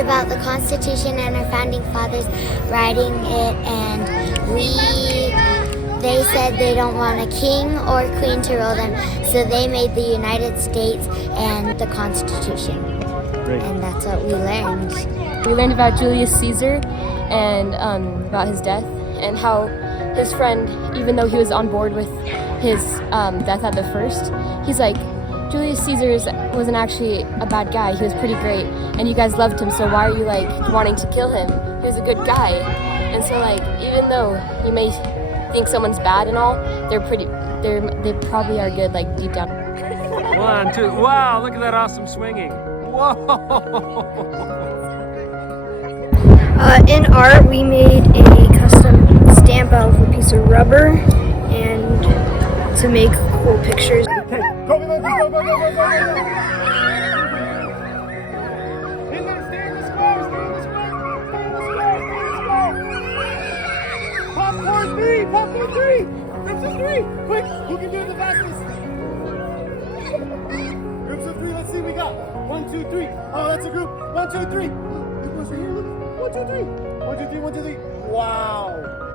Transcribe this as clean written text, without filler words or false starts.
About the Constitution and our founding fathers writing it, and they said they don't want a king or queen to rule them, so they made the United States and the Constitution. Great. And that's what we learned. We learned about Julius Caesar and about his death, and how his friend, even though he was on board with his death at the first, he's like, Julius Caesar wasn't actually a bad guy. He was pretty great, and you guys loved him. So why are you like wanting to kill him? He was a good guy. And so like, even though you may think someone's bad and all, they probably are good, like deep down. 1, 2. Wow! Look at that awesome swinging. Whoa! In art, we made a custom stamp out of a piece of rubber, and to make cool pictures. Go, go, go, go, go, go, go, go, go. He's gonna stay in the square, stay in the square, stay in the square, stay in the square. Popcorn 3, popcorn 3. Groups of 3, quick, who can do it the fastest? Groups of 3, let's see, we got 1, 2, 3. Oh, that's a group. 1, 2, 3. Look, right here, look. 1, 2, 3. 1, 2, 3, 1, 2, 3. Wow.